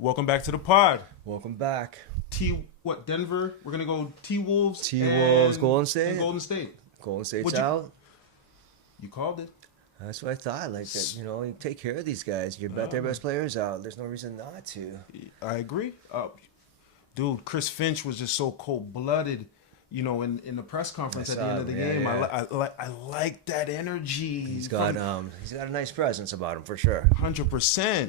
Welcome back to the pod. Welcome back. Denver? We're gonna go T-Wolves. T-Wolves, Golden State. And Golden State. Golden State's out. You called it. That's what I thought. Like, that, you take care of these guys. You bet their best players out. There's no reason not to. I agree. Dude, Chris Finch was just so cold-blooded, in the press conference at the end of the game. Yeah. I like that energy. He's got a nice presence about him for sure. 100%.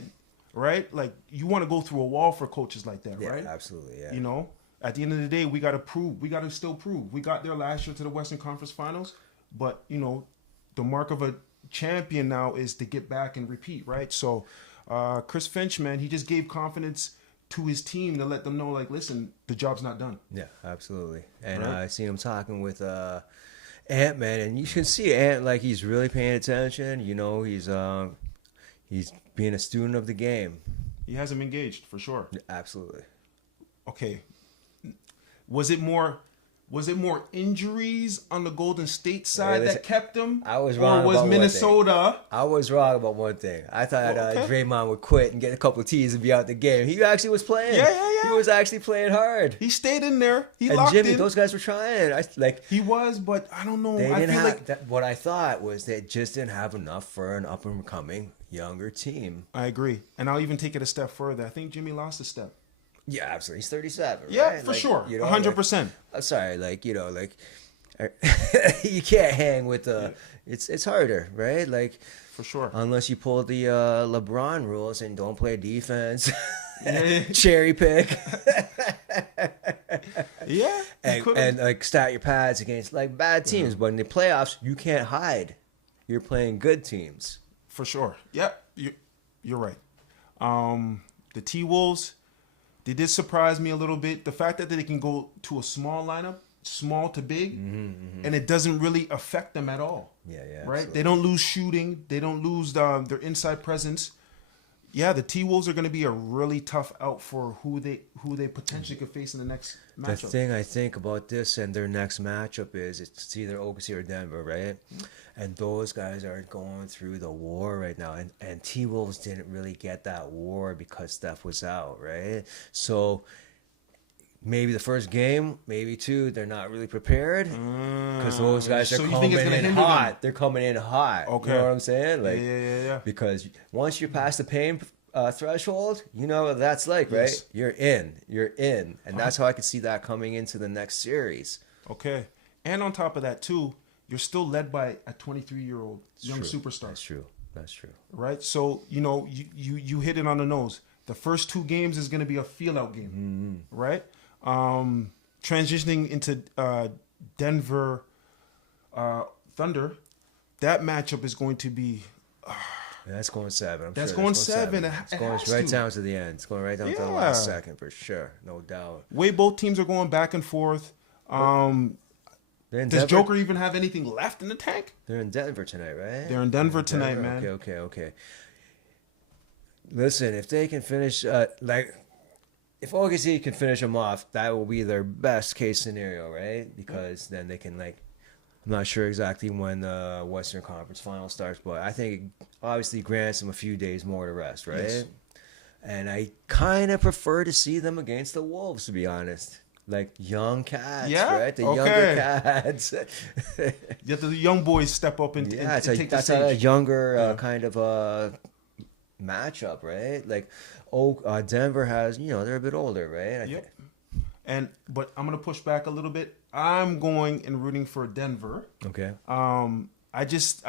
Right? Like, you want to go through a wall for coaches like that, right? Absolutely, yeah. At the end of the day, we got to prove. We got to still prove. We got there last year to the Western Conference Finals, but, the mark of a champion now is to get back and repeat, right? So, Chris Finch, man, he just gave confidence to his team to let them know, like, listen, the job's not done. Yeah, absolutely. And right? I seen him talking with Ant, man, and you can see Ant, like, he's really paying attention. He's being a student of the game. He has him engaged, for sure. Absolutely. Okay. Was it more injuries on the Golden State side that kept him? I was wrong or was about Minnesota? One thing. I was wrong about one thing. I thought Draymond would quit and get a couple of tees and be out the game. He actually was playing. Yeah. He was actually playing hard. He stayed in there. He and locked Jimmy, in. Those guys were trying. He was, but I don't know. What I thought was they just didn't have enough for an up and coming younger team. I agree, and I'll even take it a step further. I think Jimmy lost a step. Yeah, absolutely. He's 37. Yeah, right? for sure. 100%. I'm sorry, you can't hang with it's harder, right? Like, for sure. Unless you pull the LeBron rules and don't play defense, cherry pick. Yeah. And like stat your pads against like bad teams, but in the playoffs you can't hide. You're playing good teams. For sure. Yep. You're right. The T-Wolves, they did surprise me a little bit. The fact that they can go to a small lineup, small to big, and it doesn't really affect them at all. Yeah. Right? Absolutely. They don't lose shooting. They don't lose their inside presence. Yeah, the T-Wolves are going to be a really tough out for who they potentially could face in the next matchup. The thing I think about this and their next matchup is it's either OKC or Denver, right? And those guys are going through the war right now. And T-Wolves didn't really get that war because Steph was out, right? So maybe the first game, maybe two, they're not really prepared because those guys are coming in hot. They're coming in hot. Okay. You know what I'm saying? Like, yeah. Because once you pass the pain threshold, you know what that's like, right? Yes. You're in. And that's how I could see that coming into the next series. Okay. And on top of that, too, you're still led by a 23-year-old young superstar. That's true. Right? So, you hit it on the nose. The first two games is going to be a feel-out game, right? Transitioning into Denver Thunder, that matchup is going to be... That's going 7. That's going 7. It's going right down to the end. It's going right down to the last second for sure. No doubt. Way both teams are going back and forth. Does Joker even have anything left in the tank? They're in Denver tonight, right? They're in Denver tonight, man. Okay. Listen, if they can finish, if OKC can finish them off, that will be their best case scenario, right? Because then they can, I'm not sure exactly when the Western Conference Final starts, but I think it obviously grants them a few days more to rest, right? Yes. And I kind of prefer to see them against the Wolves, to be honest. Like young cats, right? The younger cats. Yeah, the young boys step up and take the stage. That's a younger kind of matchup, right? Like, Denver has, they're a bit older, right? Yep. But I'm gonna push back a little bit. I'm going and rooting for Denver. Okay. I just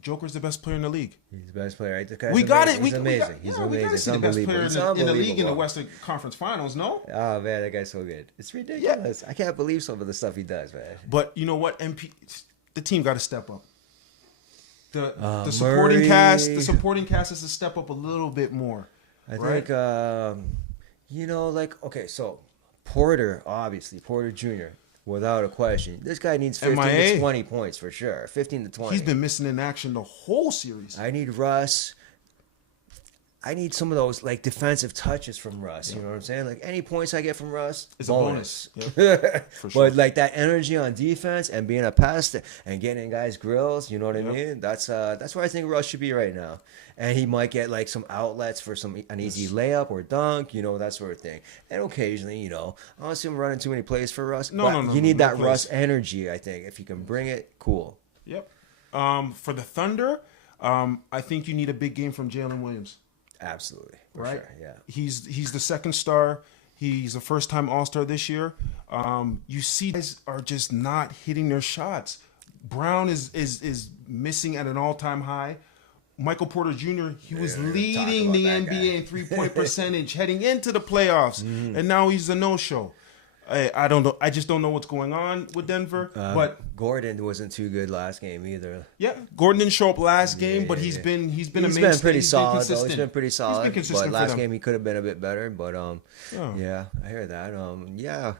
Joker's the best player in the league. He's the best player, right? We got it. He's amazing. He's amazing. We got to see the best player in the league in the Western Conference Finals, no? Oh, man, that guy's so good. It's ridiculous. I can't believe some of the stuff he does, man. But you know what? The team got to step up. The supporting cast has to step up a little bit more. I think, so Porter Jr., without a question. This guy needs 15 to 20 points for sure. 15 to 20. He's been missing in action the whole series. I need Russ. I need some of those like defensive touches from Russ. You know what I'm saying? Like any points I get from Russ, It's a bonus. For sure. But like that energy on defense and being a pest and getting in guys' grills, you know what I mean? That's where I think Russ should be right now. And he might get like some outlets for an easy layup or dunk, you know, that sort of thing. And occasionally, you know, I don't see him running too many plays for Russ. No. You need that Russ energy, I think. If you can bring it, cool. Yep. For the Thunder, I think you need a big game from Jalen Williams. Absolutely. Right? Sure, yeah. He's the second star. He's a first-time All-Star this year. You see guys are just not hitting their shots. Brown is missing at an all-time high. Michael Porter Jr., he was leading the NBA in three-point percentage heading into the playoffs, and now he's a no-show. I don't know. I just don't know what's going on with Denver. But Gordon wasn't too good last game either. Yeah, Gordon didn't show up last game, but he's been a mainstay. He's been pretty solid. He's been pretty solid. He's been consistent. But last game he could have been a bit better. But yeah, I hear that.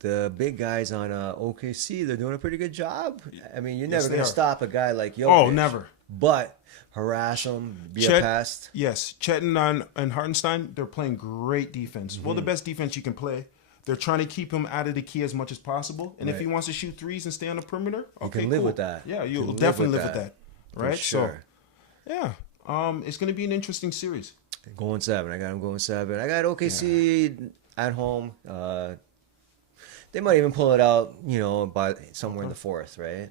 The big guys on OKC, they're doing a pretty good job. I mean, you're never gonna stop a guy like Jokić. Oh, never. But harass him, be a pest. Yes, Chet and Hartenstein, they're playing great defense. Well, the best defense you can play. They're trying to keep him out of the key as much as possible. And if he wants to shoot threes and stay on the perimeter, okay, you can live with that. Yeah, you'll definitely live with that. Right? Sure. So, yeah. It's going to be an interesting series. Going 7. I got him going 7. I got OKC at home. They might even pull it out, you know, by somewhere in the 4th, right?